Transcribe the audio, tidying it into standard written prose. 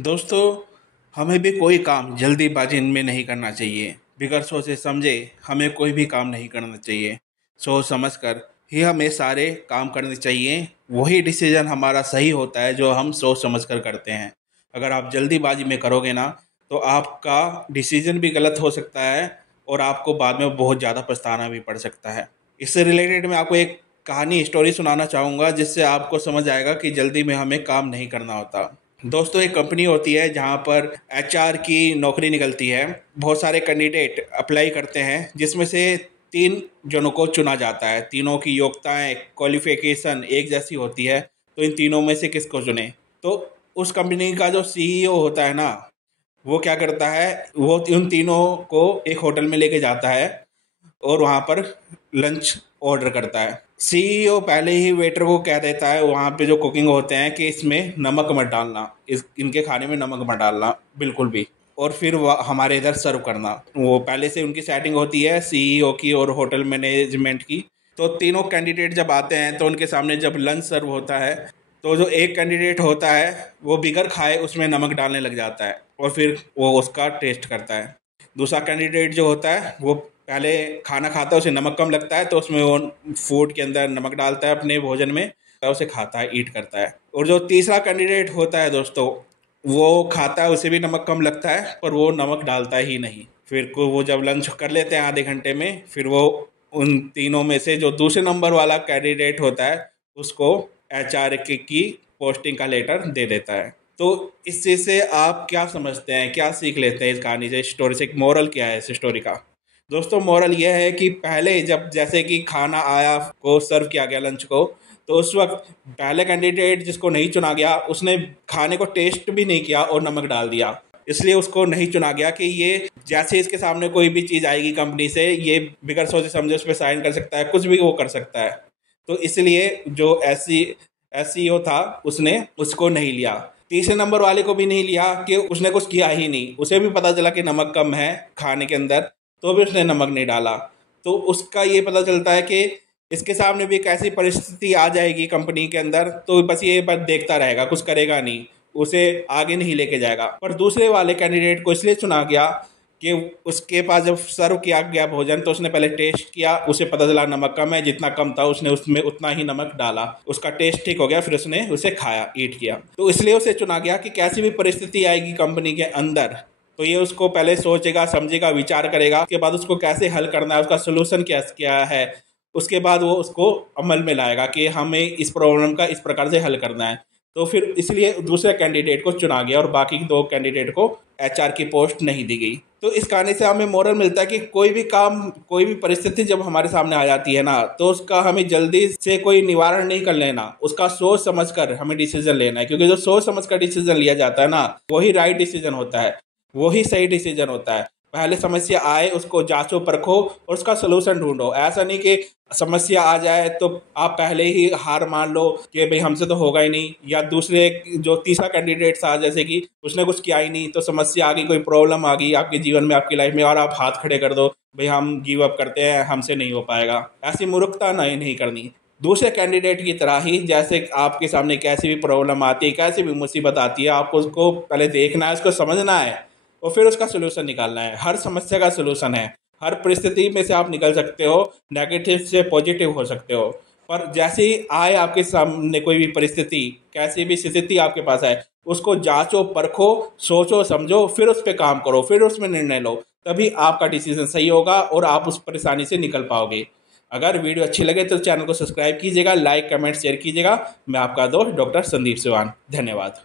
दोस्तों, हमें भी कोई काम जल्दीबाजी में नहीं करना चाहिए। बगैर सोचे समझे हमें कोई भी काम नहीं करना चाहिए। सोच समझ कर ही हमें सारे काम करने चाहिए। वही डिसीजन हमारा सही होता है जो हम सोच समझ कर करते हैं। अगर आप जल्दीबाजी में करोगे ना, तो आपका डिसीजन भी गलत हो सकता है और आपको बाद में बहुत ज़्यादा पछताना भी पड़ सकता है। इससे रिलेटेड मैं आपको एक कहानी स्टोरी सुनाना चाहूँगा, जिससे आपको समझ आएगा कि जल्दी में हमें काम नहीं करना होता। दोस्तों, एक कंपनी होती है जहाँ पर एचआर की नौकरी निकलती है। बहुत सारे कैंडिडेट अप्लाई करते हैं, जिसमें से 3 जनों को चुना जाता है। तीनों की योग्यताएं, क्वालिफिकेशन एक जैसी होती है, तो इन तीनों में से किसको चुने। तो उस कंपनी का जो सीईओ होता है ना, वो क्या करता है, वो उन तीनों को एक होटल में लेके जाता है और वहाँ पर लंच ऑर्डर करता है। सीईओ पहले ही वेटर को कह देता है, वहाँ पे जो कुकिंग होते हैं, कि इसमें नमक मत डालना, इनके खाने में नमक मत डालना बिल्कुल भी, और फिर हमारे इधर सर्व करना। वो पहले से उनकी सेटिंग होती है सीईओ की और होटल मैनेजमेंट की। तो तीनों कैंडिडेट जब आते हैं तो उनके सामने जब लंच सर्व होता है, तो जो एक कैंडिडेट होता है वो बिगर खाए उसमें नमक डालने लग जाता है और फिर वो उसका टेस्ट करता है। दूसरा कैंडिडेट जो होता है वो पहले खाना खाता है, उसे नमक कम लगता है, तो उसमें वो फूड के अंदर नमक डालता है अपने भोजन में, तो उसे खाता है, ईट करता है। और जो तीसरा कैंडिडेट होता है दोस्तों, वो खाता है, उसे भी नमक कम लगता है, पर वो नमक डालता ही नहीं। फिर को वो जब लंच कर लेते हैं आधे घंटे में, फिर वो उन तीनों में से जो दूसरे नंबर वाला कैंडिडेट होता है उसको एचआर की पोस्टिंग का लेटर दे देता है। तो इस चीज़ से आप क्या समझते हैं, क्या सीख लेते हैं इस कहानी से, स्टोरी से? एक मोरल क्या है इस स्टोरी का? दोस्तों, मोरल यह है कि पहले जब जैसे कि खाना आया, को सर्व किया गया लंच को, तो उस वक्त पहले कैंडिडेट जिसको नहीं चुना गया, उसने खाने को टेस्ट भी नहीं किया और नमक डाल दिया। इसलिए उसको नहीं चुना गया कि ये जैसे इसके सामने कोई भी चीज़ आएगी कंपनी से, ये बिगर सोचे समझे उस पर साइन कर सकता है, कुछ भी वो कर सकता है। तो इसलिए जो एसईओ था उसने उसको नहीं लिया। तीसरे नंबर वाले को भी नहीं लिया कि उसने कुछ किया ही नहीं, उसे भी पता चला कि नमक कम है खाने के अंदर, तो भी उसने नमक नहीं डाला। तो उसका ये पता चलता है कि इसके सामने भी एक ऐसी परिस्थिति आ जाएगी कंपनी के अंदर, तो बस ये बस देखता रहेगा, कुछ करेगा नहीं, उसे आगे नहीं लेके जाएगा। पर दूसरे वाले कैंडिडेट को इसलिए चुना गया कि उसके पास जब सर्व किया गया भोजन, तो उसने पहले टेस्ट किया, उसे पता चला नमक कम है, जितना कम था उसने उसमें उतना ही नमक डाला, उसका टेस्ट ठीक हो गया, फिर उसने उसे खाया, ईट किया। तो इसलिए उसे चुना गया कि कैसी भी परिस्थिति आएगी कंपनी के अंदर, तो ये उसको पहले सोचेगा, समझेगा, विचार करेगा, उसके बाद उसको कैसे हल करना है, उसका सोल्यूशन क्या क्या है, उसके बाद वो उसको अमल में लाएगा कि हमें इस प्रॉब्लम का इस प्रकार से हल करना है। तो फिर इसलिए दूसरे कैंडिडेट को चुना गया और बाकी 2 कैंडिडेट को एचआर की पोस्ट नहीं दी गई। तो इस कहानी से हमें मोरल मिलता है कि कोई भी काम, कोई भी परिस्थिति जब हमारे सामने आ जाती है ना, तो उसका हमें जल्दी से कोई निवारण नहीं कर लेना, उसका सोच समझ कर हमें डिसीजन लेना है। क्योंकि जो सोच समझ कर डिसीजन लिया जाता है ना, वही राइट डिसीजन होता है, वही सही डिसीजन होता है। पहले समस्या आए, उसको जांचो परखो और उसका सलूशन ढूंढो। ऐसा नहीं कि समस्या आ जाए तो आप पहले ही हार मान लो कि भाई हमसे तो होगा ही नहीं, या दूसरे जो तीसरा कैंडिडेट था जैसे कि उसने कुछ किया ही नहीं, तो समस्या आ गई, कोई प्रॉब्लम आ गई आपके जीवन में, आपकी लाइफ में, और आप हाथ खड़े कर दो, भाई हम गिव अप करते हैं, हमसे नहीं हो पाएगा। ऐसी मूर्खता नहीं करनी। दूसरे कैंडिडेट की तरह ही, जैसे आपके सामने कैसी भी प्रॉब्लम आती है, कैसी भी मुसीबत आती है, आपको उसको पहले देखना है, उसको समझना है और फिर उसका सोल्यूशन निकालना है। हर समस्या का सोल्यूशन है, हर परिस्थिति में से आप निकल सकते हो, नेगेटिव से पॉजिटिव हो सकते हो। पर जैसे ही आए आपके सामने कोई भी परिस्थिति, कैसी भी स्थिति आपके पास है, उसको जांचो परखो, सोचो समझो, फिर उस पर काम करो, फिर उसमें निर्णय लो, तभी आपका डिसीजन सही होगा और आप उस परेशानी से निकल पाओगे। अगर वीडियो अच्छी लगे तो चैनल को सब्सक्राइब कीजिएगा, लाइक कमेंट शेयर कीजिएगा। मैं आपका दोस्त डॉक्टर संदीप सिवान। धन्यवाद।